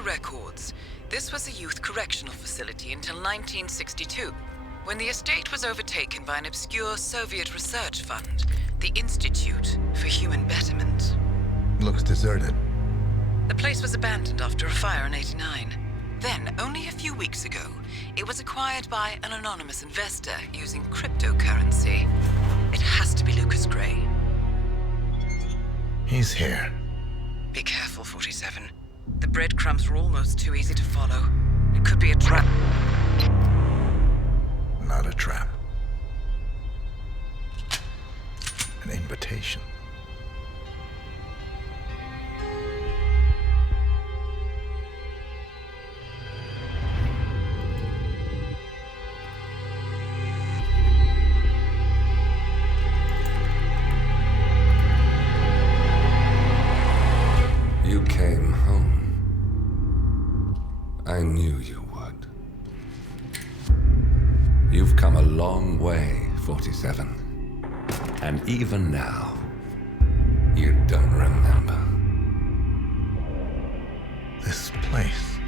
to records, this was a youth correctional facility until 1962, when the estate was overtaken by an obscure Soviet research fund, the Institute for Human Betterment. Looks deserted. The place was abandoned after a fire in '89. Then, only a few weeks ago, it was acquired by an anonymous investor using cryptocurrency. It has to be Lucas Gray. He's here. Be careful, 47. The breadcrumbs were almost too easy to follow. It could be a trap. Not a trap. An invitation. You came home. I knew you would. You've come a long way, 47. And even now, you don't remember. This place.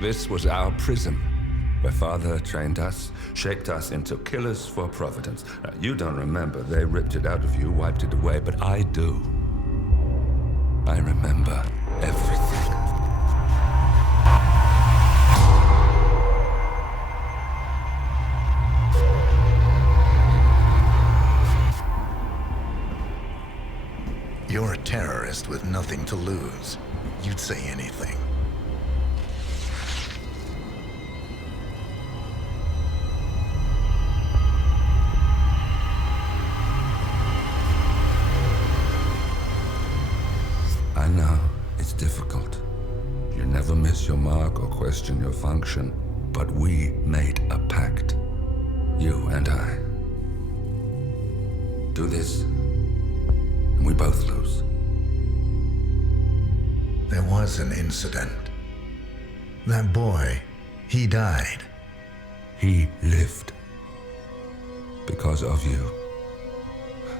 This was our prison, where Father trained us, shaped us into killers for Providence. Now, you don't remember. They ripped it out of you, wiped it away, but I do. I remember everything. You're a terrorist with nothing to lose. You'd say anything. I know, it's difficult. You never miss your mark or question your function, but we made a pact. You and I. Do this, and we both lose. There was an incident. That boy, he died. He lived. Because of you.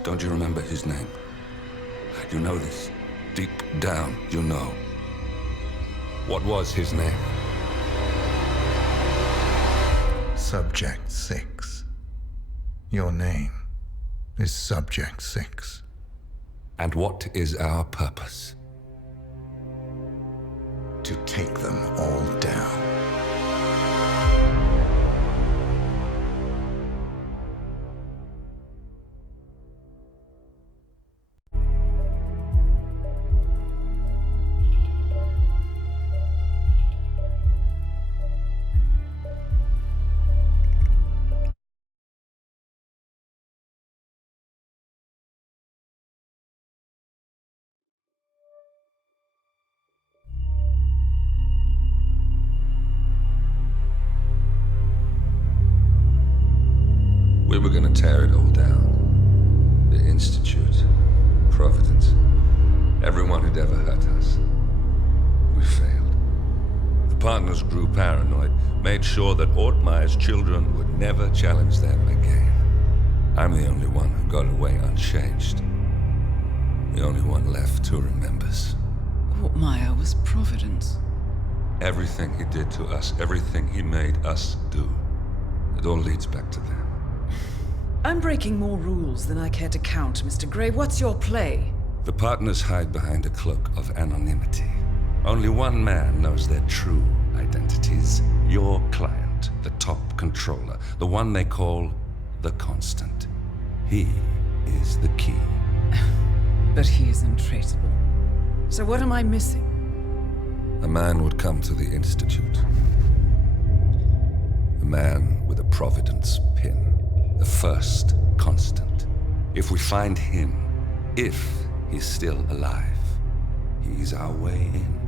Don't you remember his name? You know this. Deep down, you know. What was his name? Subject 6. Your name is Subject 6. And what is our purpose? To take them all down. We were gonna tear it all down. The Institute, Providence, everyone who'd ever hurt us. We failed. The partners grew paranoid, made sure that Ortmeyer's children would never challenge them again. I'm the only one who got away unchanged. The only one left who remembers. Ortmeyer was Providence. Everything he did to us, everything he made us do, it all leads back to them. I'm breaking more rules than I care to count, Mr. Gray. What's your play? The partners hide behind a cloak of anonymity. Only one man knows their true identities. Your client, the top controller, the one they call the Constant. He is the key. But he is untraceable. So what am I missing? A man would come to the Institute. A man with a Providence pin. The first Constant. If we find him, if he's still alive, he's our way in.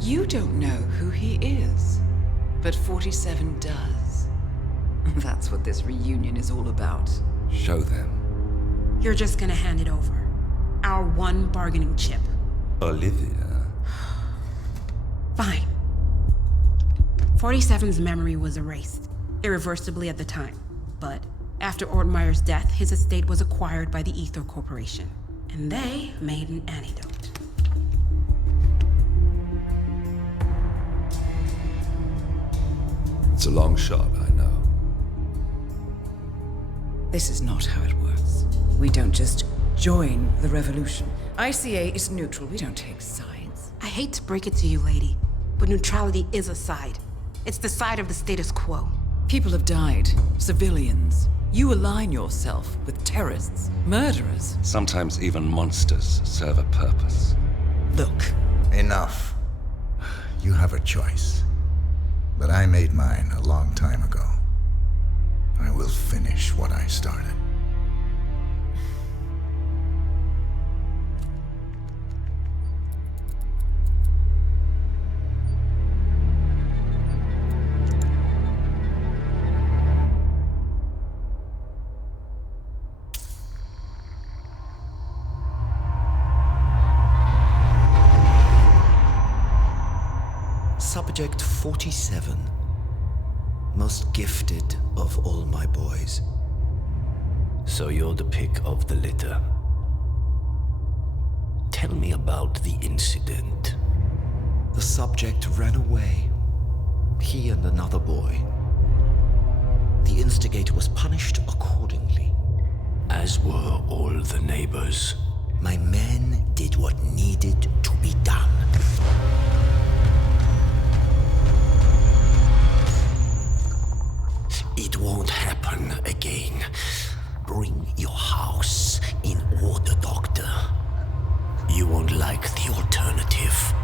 You don't know who he is, but 47 does. That's what this reunion is all about. Show them. You're just gonna hand it over. Our one bargaining chip. Olivia. Fine. 47's memory was erased, irreversibly at the time. But after Ortmeyer's death, his estate was acquired by the Ether Corporation. And they made an antidote. It's a long shot, I know. This is not how it works. We don't just join the revolution. ICA is neutral. We don't take sides. I hate to break it to you, lady, but neutrality is a side. It's the side of the status quo. People have died. Civilians. You align yourself with terrorists, murderers. Sometimes even monsters serve a purpose. Look, Enough. You have a choice. But I made mine a long time ago. I will finish what I started. Subject 47. Most gifted of all my boys. So you're the pick of the litter. Tell me about the incident. The subject ran away. He and another boy. The instigator was punished accordingly. As were all the neighbors. My men did what needed to be done. It won't happen again. Bring your house in order, Doctor. You won't like the alternative.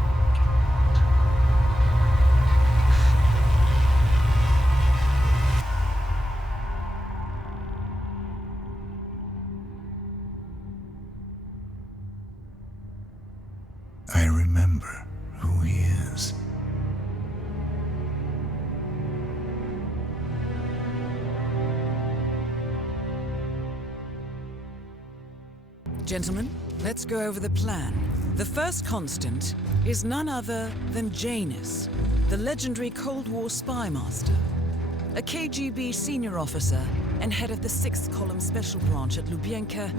I remember who he is. gentlemen, let's go over the plan. The first constant is none other than Janus, the legendary Cold War spy master. A KGB senior officer and head of the 6th Column Special Branch at Lubyanka,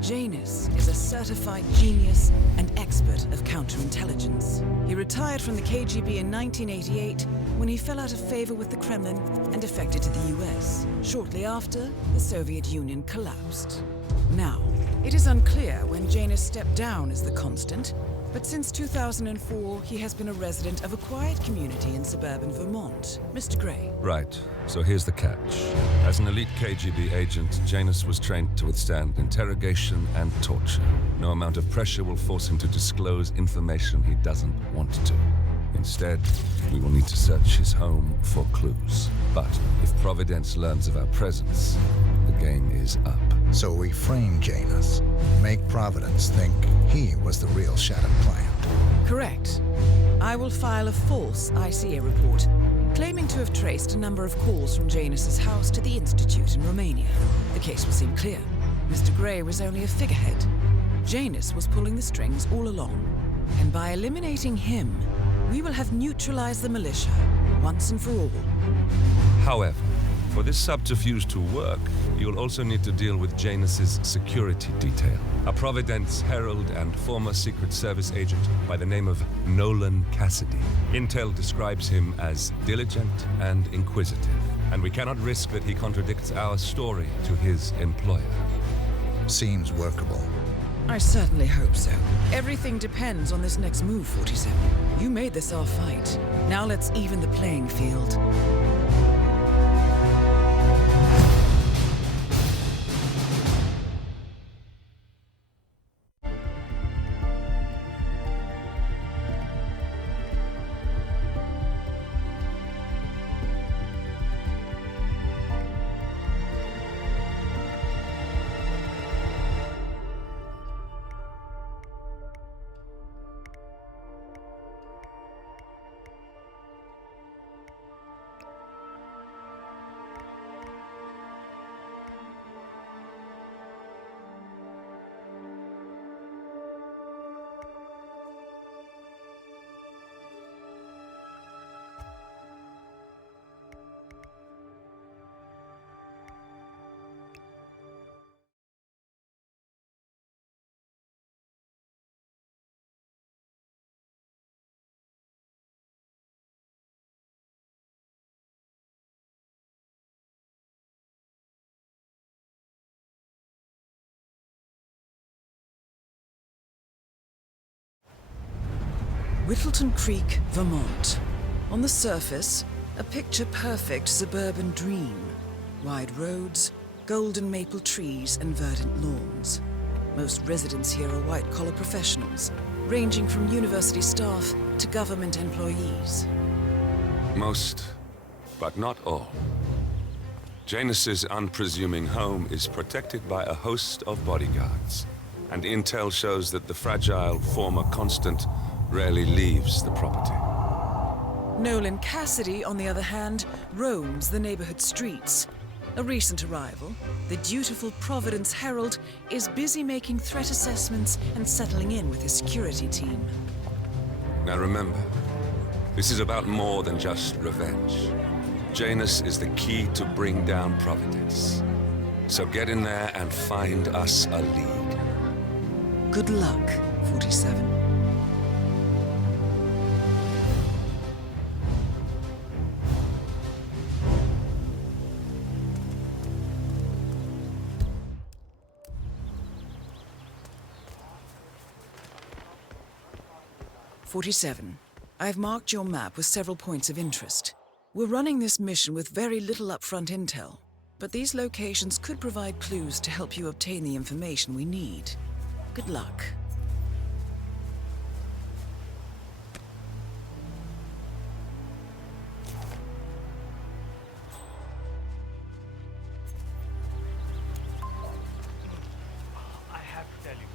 Janus is a certified genius and expert of counterintelligence. He retired from the KGB in 1988 when he fell out of favor with the Kremlin and defected to the US. Shortly after, the Soviet Union collapsed. Now, it is unclear when Janus stepped down as the constant, but since 2004, he has been a resident of a quiet community in suburban Vermont. Mr. Gray. Right. So here's the catch. As an elite KGB agent, Janus was trained to withstand interrogation and torture. No amount of pressure will force him to disclose information he doesn't want to. Instead, we will need to search his home for clues. But if Providence learns of our presence, the game is up. So we frame Janus, make Providence think he was the real Shattered client. Correct. I will file a false ICA report, claiming to have traced a number of calls from Janus's house to the Institute in Romania. The case will seem clear. Mr. Gray was only a figurehead. Janus was pulling the strings all along. And by eliminating him, we will have neutralized the militia, once and for all. However, for this subterfuge to work, you'll also need to deal with Janus's security detail. A Providence herald and former Secret Service agent by the name of Nolan Cassidy. Intel describes him as diligent and inquisitive, and we cannot risk that he contradicts our story to his employer. Seems workable. I certainly hope so. Everything depends on this next move, 47. You made this our fight. Now let's even the playing field. Whittleton Creek, Vermont. On the surface, a picture-perfect suburban dream. Wide roads, golden maple trees, and verdant lawns. Most residents here are white-collar professionals, ranging from university staff to government employees. Most, but not all. Janus's unpresuming home is protected by a host of bodyguards, and intel shows that the fragile former constant rarely leaves the property. Nolan Cassidy, on the other hand, roams the neighborhood streets. A recent arrival, the dutiful Providence Herald is busy making threat assessments and settling in with his security team. Now remember, this is about more than just revenge. Janus is the key to bring down Providence. So get in there and find us a lead. Good luck, 47. I've marked your map with several points of interest. We're running this mission with very little upfront intel, but these locations could provide clues to help you obtain the information we need. Good luck. I have to tell you,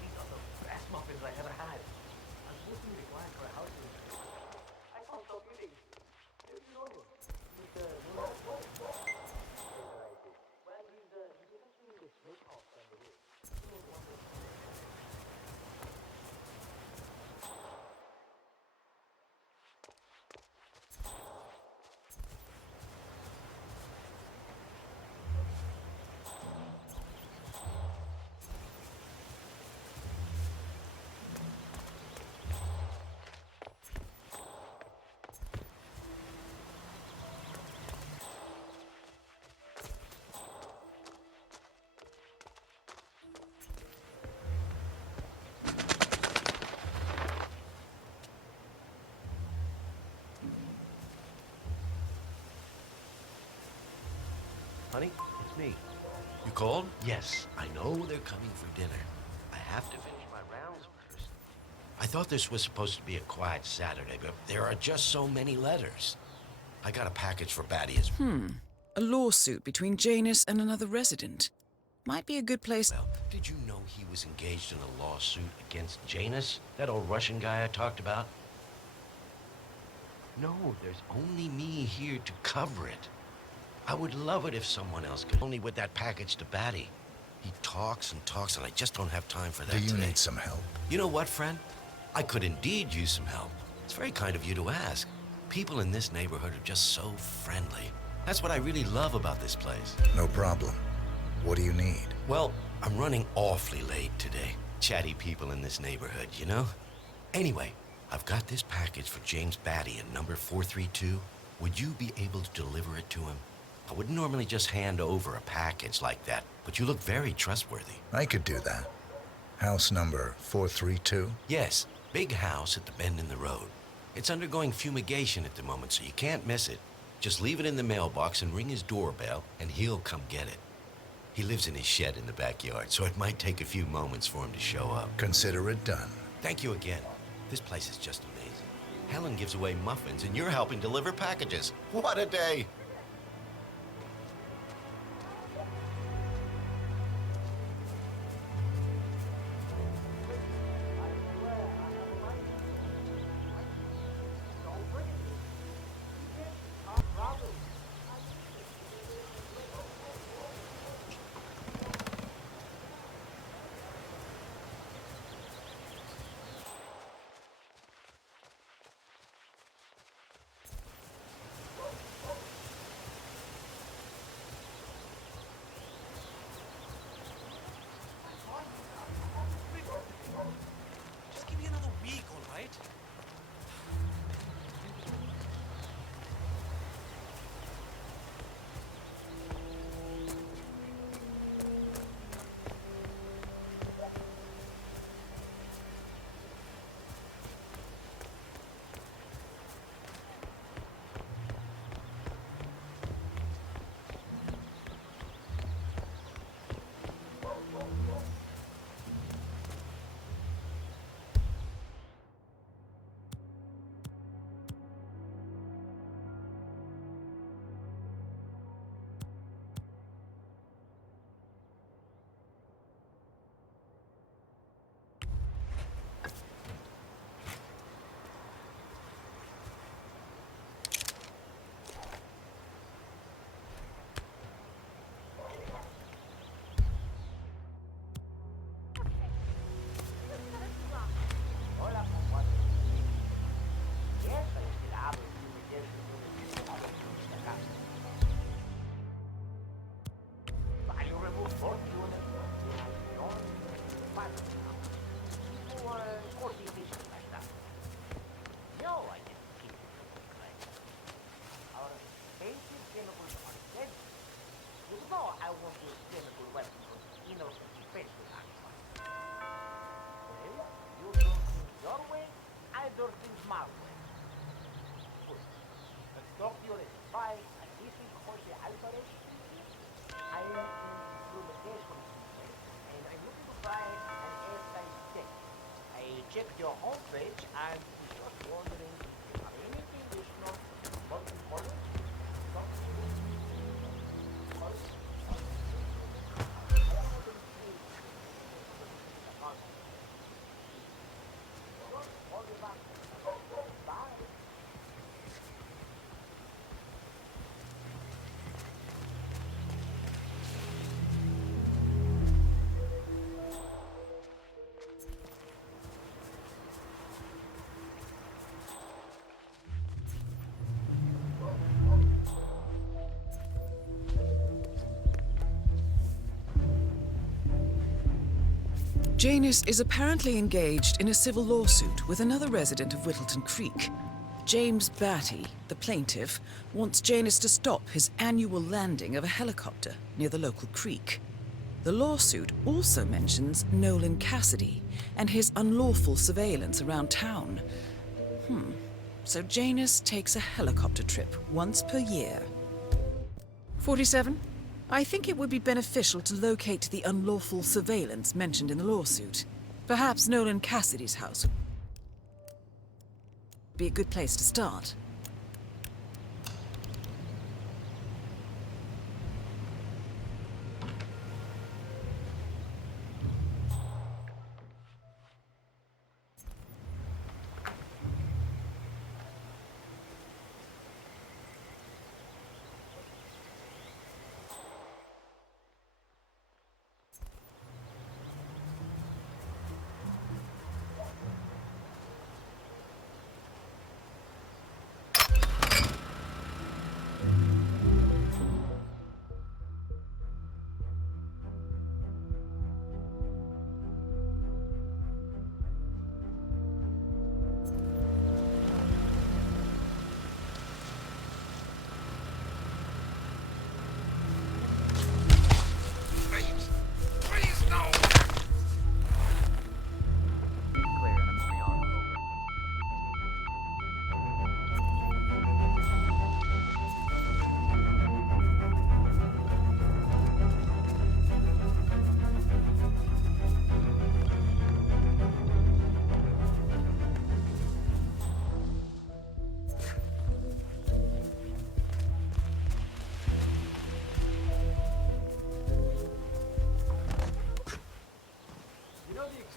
these are the best muffins I ever had. I was looking to apply for a house. I found so beauty. Well, he's actually in this smoke house down the road. Honey, it's me. You called? Yes, I know they're coming for dinner. I have to finish my rounds first. I thought this was supposed to be a quiet Saturday, but there are just so many letters. I got a package for Batty as well. A lawsuit between Janus and another resident. Might be a good place. Well, did you know he was engaged in a lawsuit against Janus? That old Russian guy I talked about? No, there's only me here to cover it. I would love it if someone else could. Only with that package to Batty. He talks and talks, and I just don't have time for that Do you today. need some help? You know what, friend? I could indeed use some help. It's very kind of you to ask. People in this neighborhood are just so friendly. That's what I really love about this place. No problem. What do you need? Well, I'm running awfully late today. Chatty people in this neighborhood, you know? Anyway, I've got this package for James Batty in number 432. Would you be able to deliver it to him? I wouldn't normally just hand over a package like that, but you look very trustworthy. I could do that. House number 432? Yes, big house at the bend in the road. It's undergoing fumigation at the moment, so you can't miss it. Just leave it in the mailbox and ring his doorbell, and he'll come get it. He lives in his shed in the backyard, so it might take a few moments for him to show up. Consider it done. Thank you again. This place is just amazing. Helen gives away muffins, and you're helping deliver packages. What a day! I am in lubrication and I'm looking to buy an airside stick. I checked your homepage and was just wondering if you have anything additional multi-colors. Janus is apparently engaged in a civil lawsuit with another resident of Whittleton Creek. James Batty, the plaintiff, wants Janus to stop his annual landing of a helicopter near the local creek. The lawsuit also mentions Nolan Cassidy and his unlawful surveillance around town. So Janus takes a helicopter trip once per year. 47? I think it would be beneficial to locate the unlawful surveillance mentioned in the lawsuit. Perhaps Nolan Cassidy's house would be a good place to start.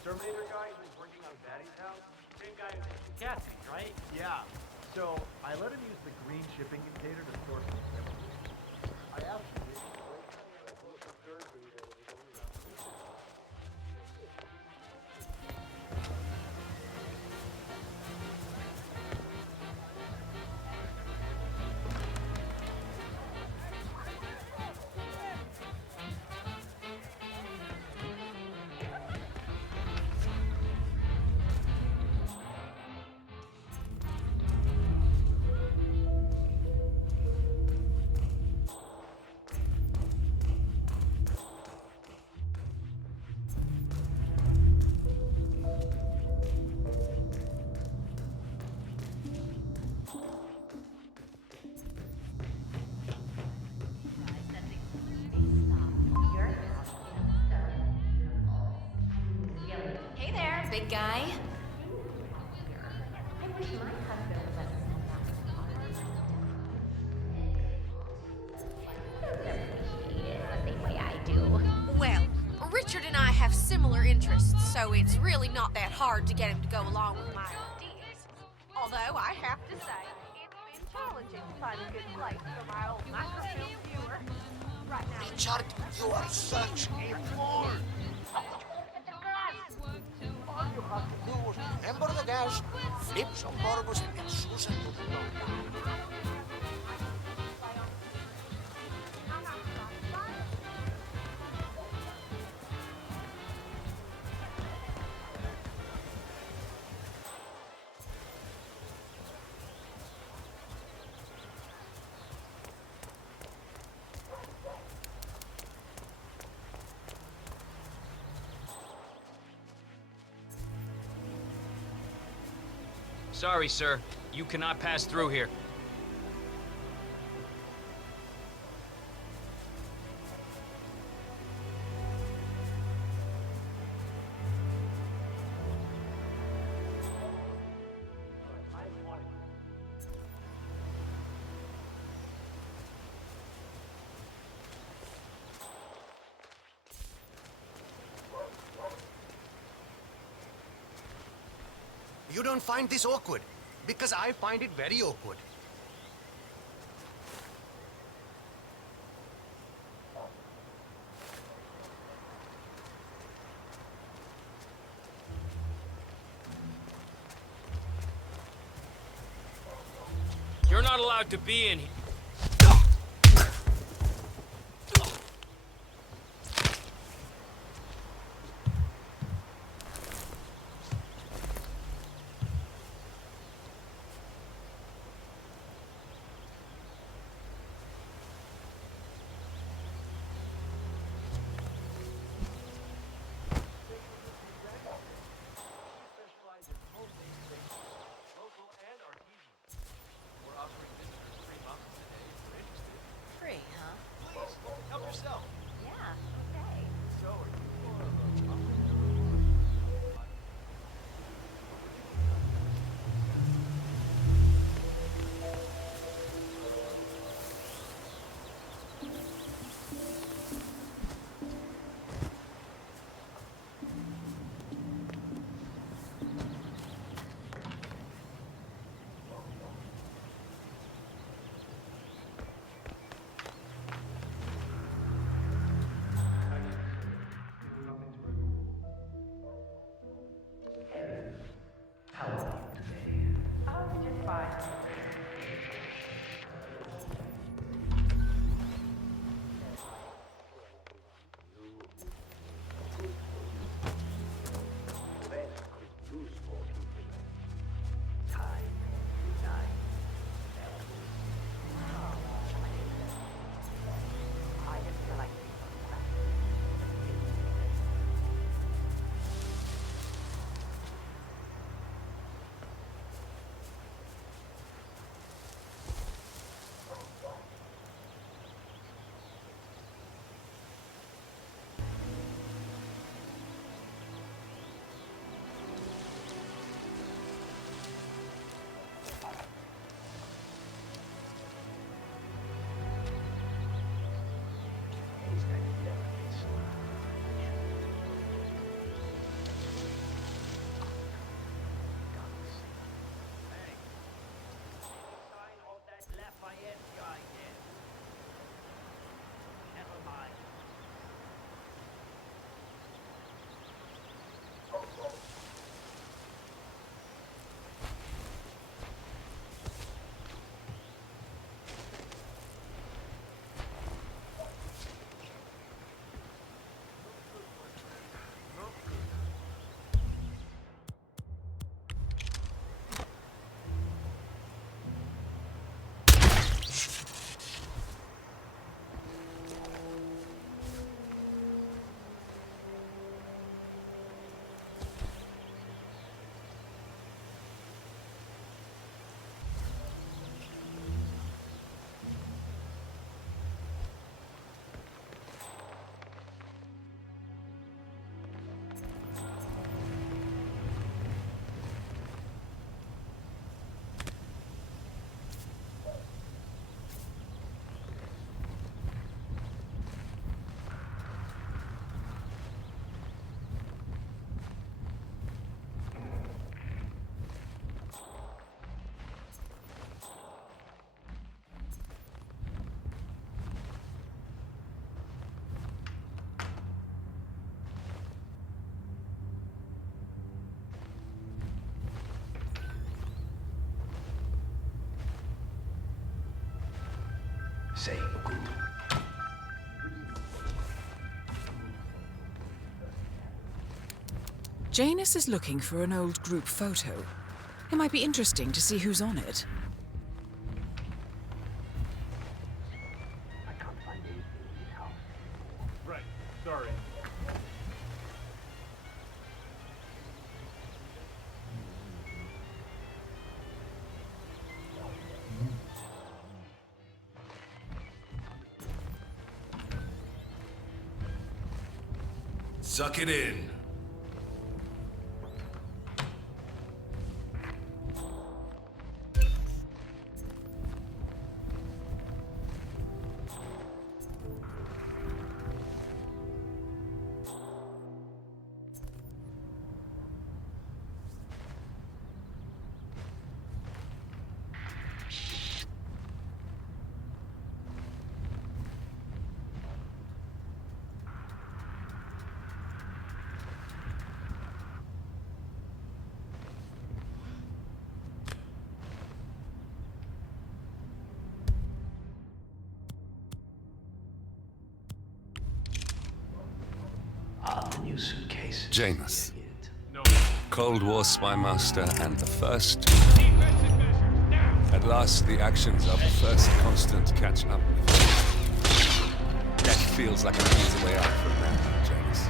Terminator guy who's working on Batty's house? Same guy as Cassidy, right? Yeah. So I let him use the green shipping container to store some chemicals. I asked him if Hey there, big guy. I wish my husband would let me doesn't appreciate it the same way I do. Well, Richard and I have similar interests, so it's really not that hard to get him to go along with my ideas. Although, I have to say, it's been challenging to find a good place for my old microfilm viewer. Right now, Richard, you are such a fool! All you have to do is remember the gas, flip some bourbons, and Susan would know. Sorry, sir. You cannot pass through here. you don't find this awkward. Because I find it very awkward. You're not allowed to be in here. Free, huh? Please, help yourself. Yeah, okay. So, are you more of a Say good. Janus is looking for an old group photo. It might be interesting to see who's on it. I can't find anything in his house. Right, sorry. Suck it in. your suitcase. Janus. Cold War spy master and the first. At last, the actions of the first constant catch up with you. Death feels like an easy way out from now, Janus.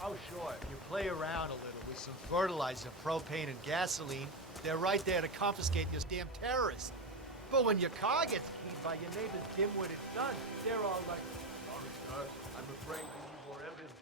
Oh, sure. If you play around a little with some fertilizer, propane, and gasoline, they're right there to confiscate this damn terrorist. But when your car gets keyed by your neighbor's dim-witted son, they're all like, sorry, sir, I'm afraid we need more evidence.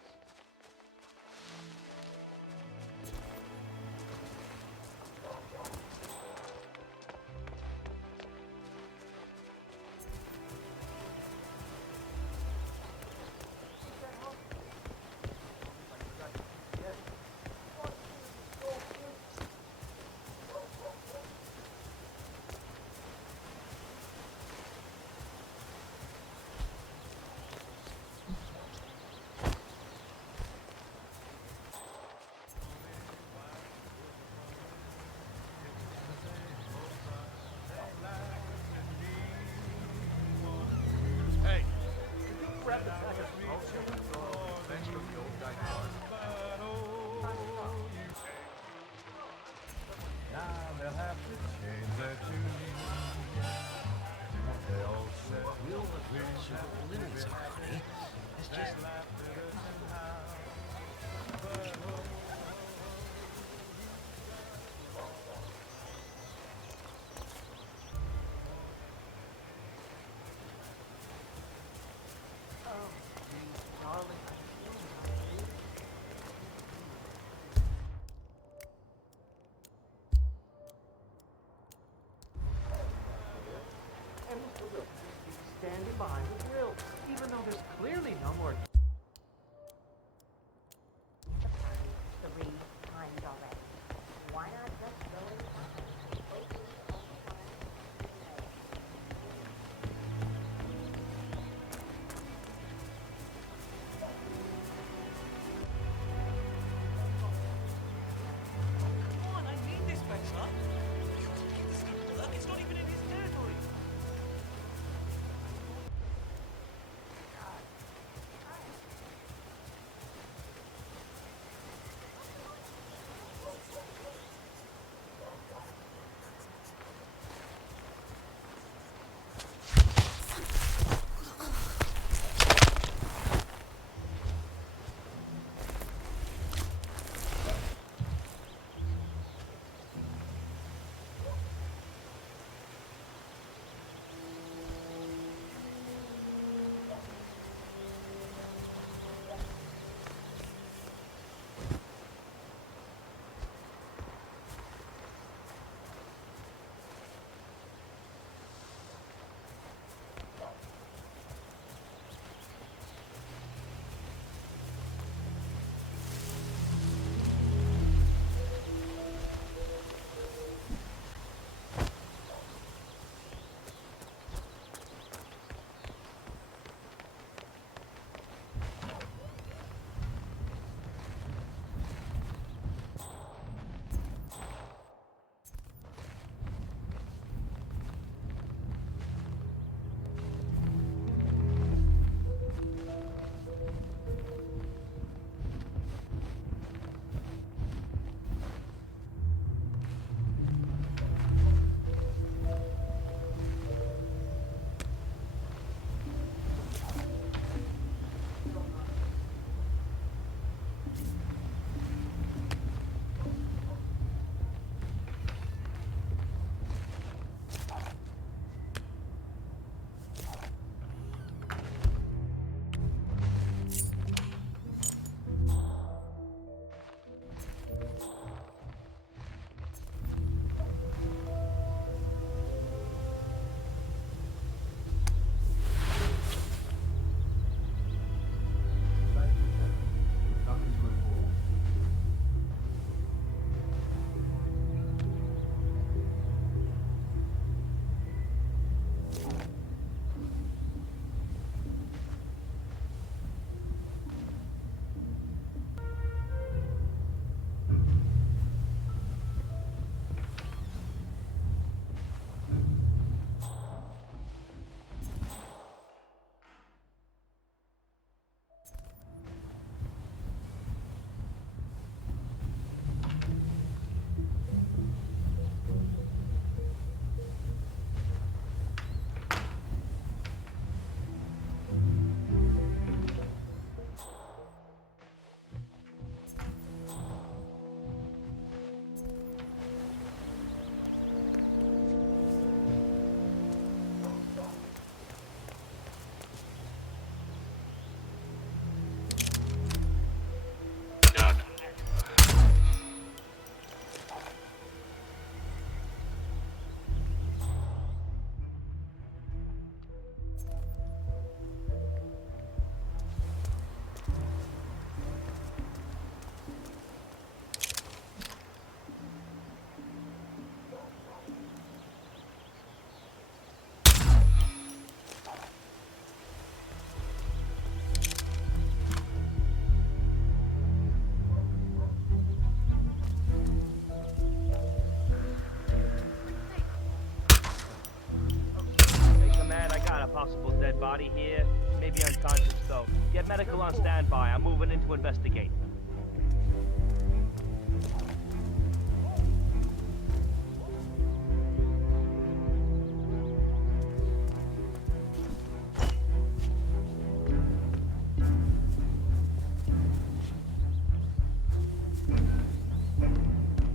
on standby. I'm moving in to investigate.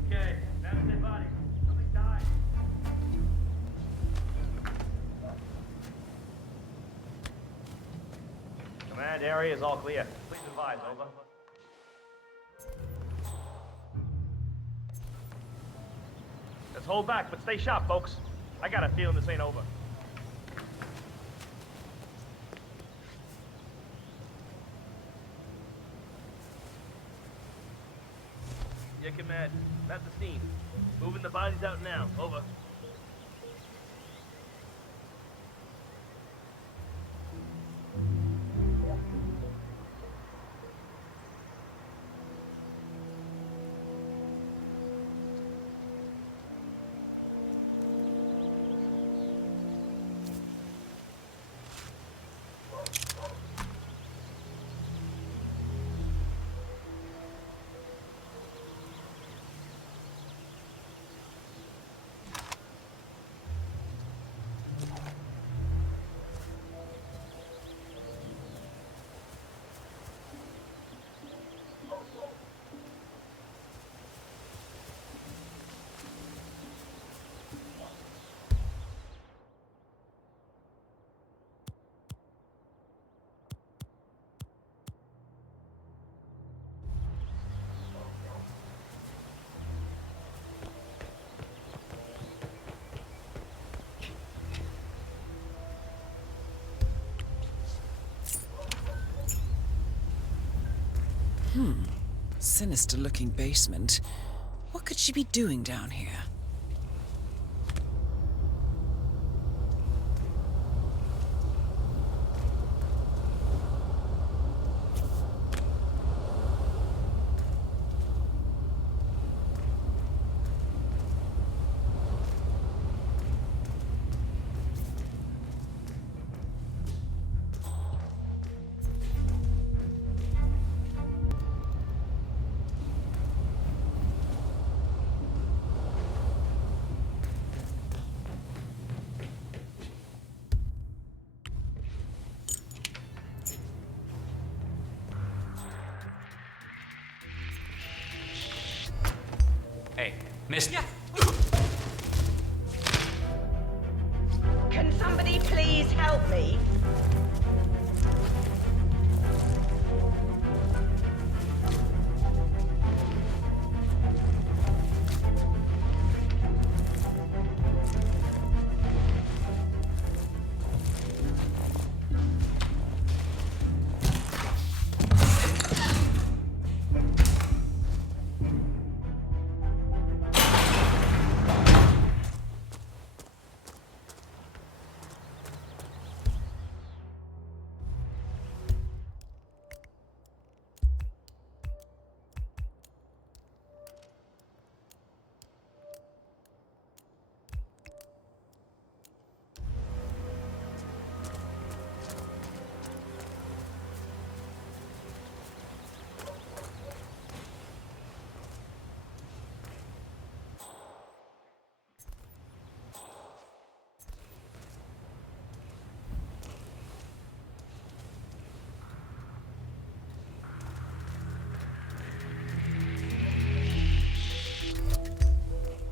Okay, that's dead body. Somebody died. Command area is all clear. Please advise, over. Let's hold back, but stay sharp, folks. I got a feeling this ain't over. Yeah, Command. That's the scene. Moving the bodies out now. Over. Sinister-looking basement. What could she be doing down here? Hey, miss. Yeah. Can somebody please help me?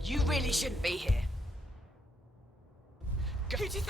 You really shouldn't be here. Who do you think?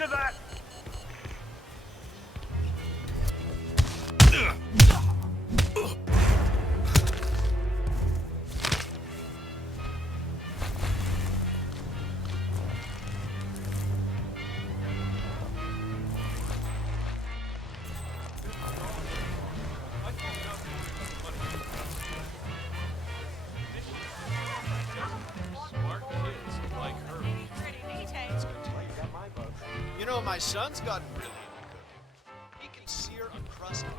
Roger that! You know, my son's gotten really into cooking. He can sear a crust on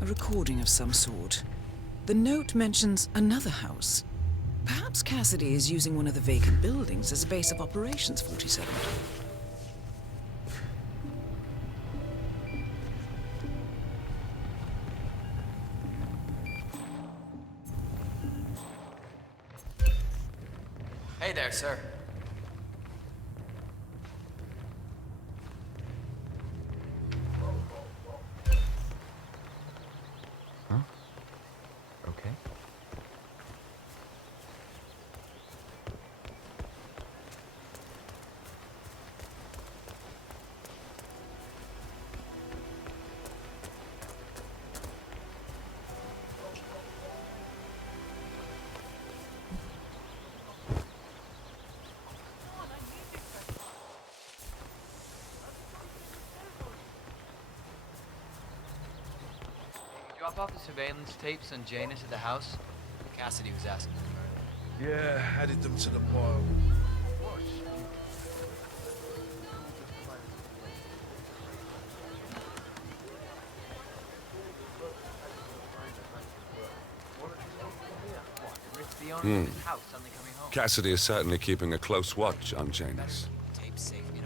A recording of some sort. The note mentions another house. Perhaps Cassidy is using one of the vacant buildings as a base of operations, 47. Hey there, sir. Okay. Drop off the surveillance tapes on Janus at the house? Cassidy was asking for it. Yeah, added them to the pile. The owner of his house suddenly coming home. Cassidy is certainly keeping a close watch on Janus.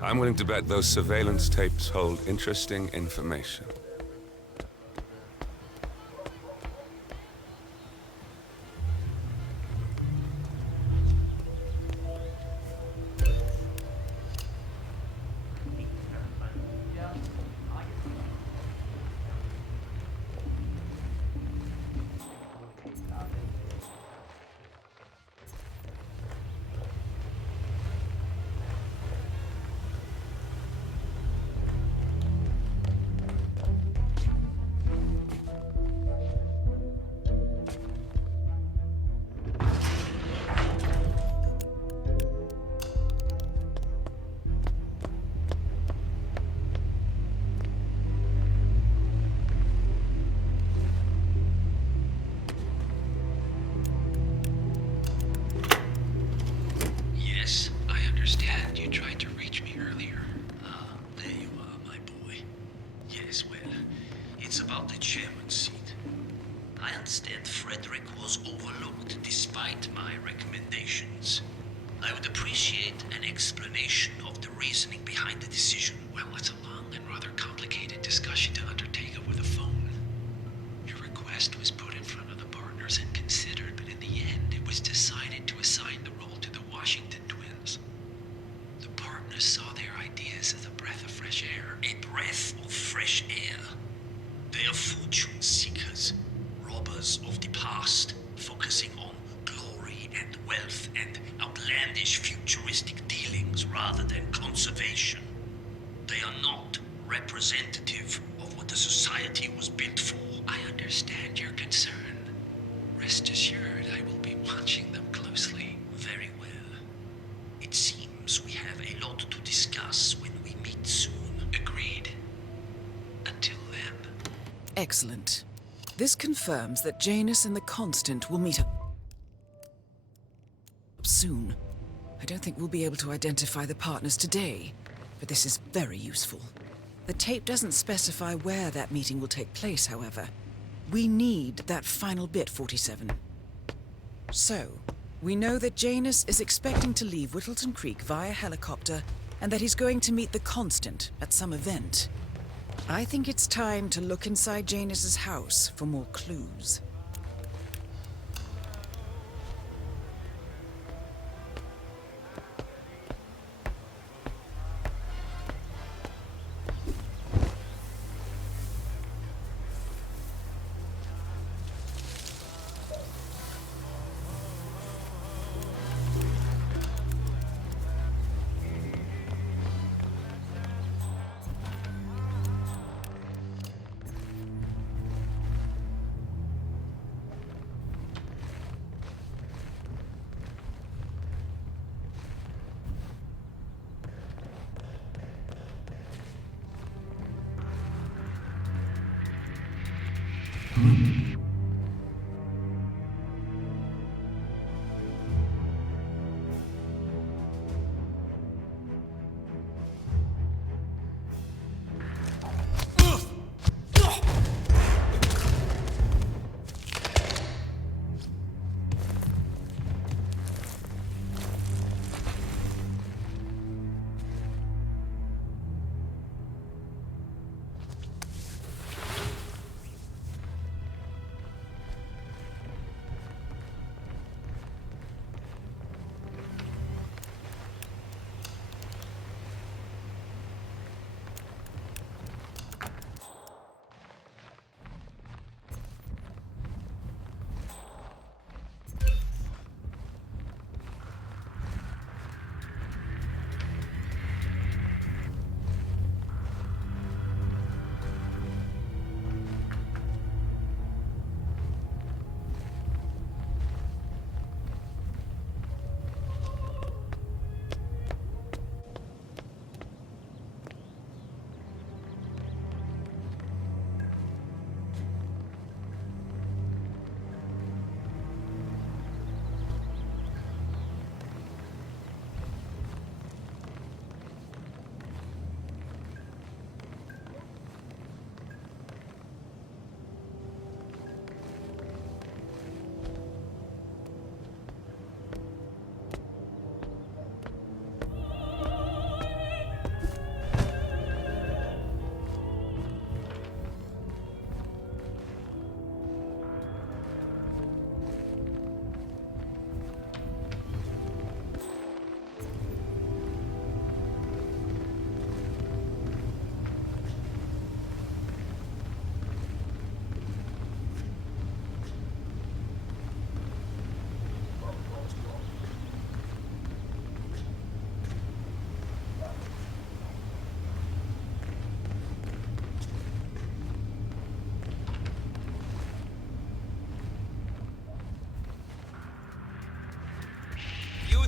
I'm willing to bet those surveillance tapes hold interesting information. Yes, I understand you tried to reach me earlier. There you are, my boy. Yes, well, it's about the chairman's seat. I understand Frederick was overlooked despite my recommendations. I would appreciate an explanation of the reasoning behind the decision. Well, it's a long and rather complicated discussion to undertake over the phone. Your request was put in front of the partners and considered, but in the end, it was decided to assign the role to the Washington twins. The partners saw their ideas as a breath of fresh air. A breath of fresh air. They are fortune seekers, robbers of the past, focusing on glory and wealth and outlandish futuristic dealings rather than conservation. They are not representative of what the society was built for. I understand your concern. Rest assured, I will be watching them closely. Very well. It seems we have a lot to discuss when we meet soon. Agreed. Until then. Excellent. This confirms that Janus and the Constant will meet up soon. I don't think we'll be able to identify the partners today, but this is very useful. The tape doesn't specify where that meeting will take place, however. We need that final bit, 47. So, we know that Janus is expecting to leave Whittleton Creek via helicopter and that he's going to meet the Constant at some event. I think it's time to look inside Janus's house for more clues.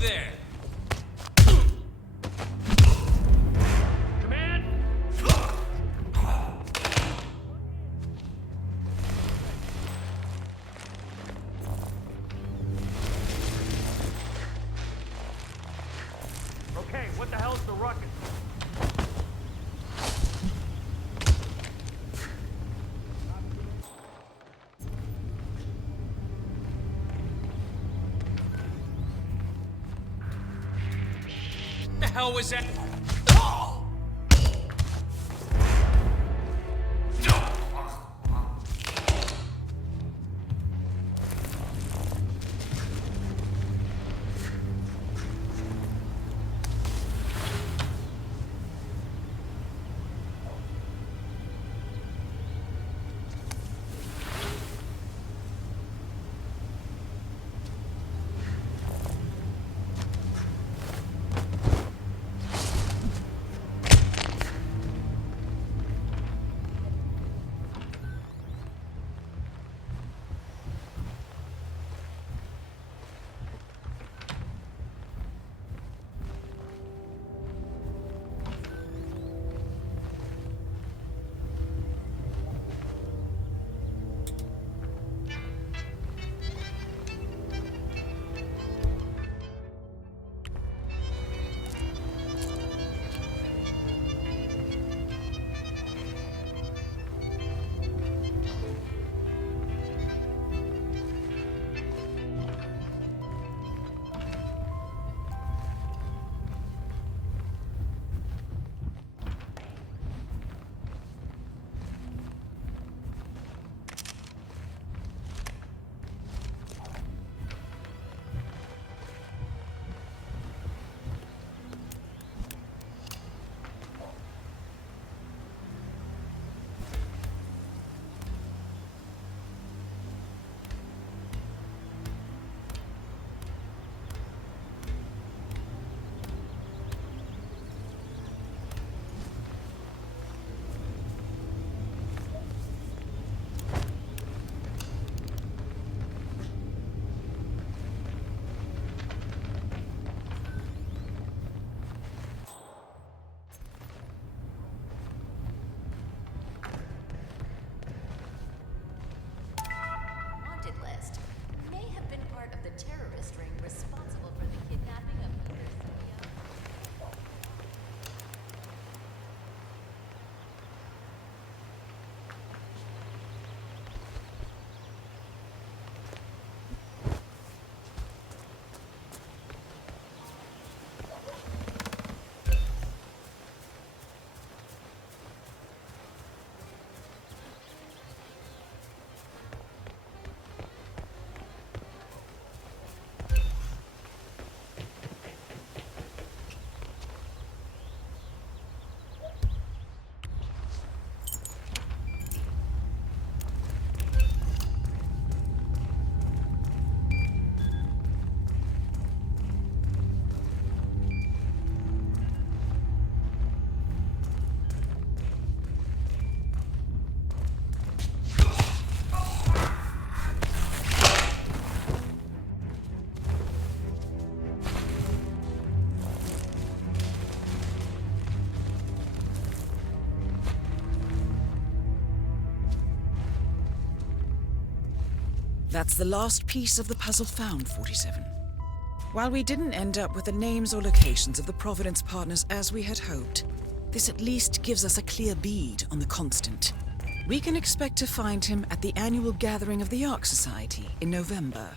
There. Command! Okay, what the hell's the ruckus? What the hell was that? That's the last piece of the puzzle found, 47. While we didn't end up with the names or locations of the Providence partners as we had hoped, this at least gives us a clear bead on the Constant. We can expect to find him at the annual gathering of the Ark Society in November.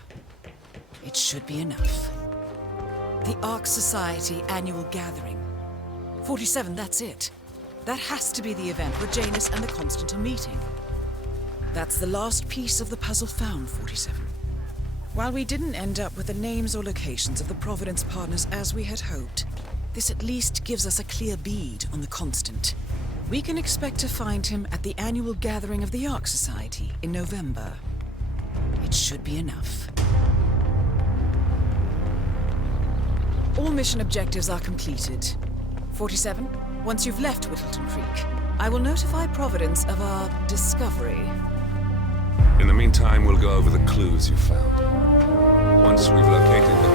It should be enough. The Ark Society annual gathering. 47, that's it. That has to be the event where Janus and the Constant are meeting. That's the last piece of the puzzle found, 47. While we didn't end up with the names or locations of the Providence partners as we had hoped, this at least gives us a clear bead on the Constant. We can expect to find him at the annual gathering of the Ark Society in November. It should be enough. All mission objectives are completed. 47, once you've left Whittleton Creek, I will notify Providence of our discovery. In the meantime, we'll go over the clues you found. Once we've located the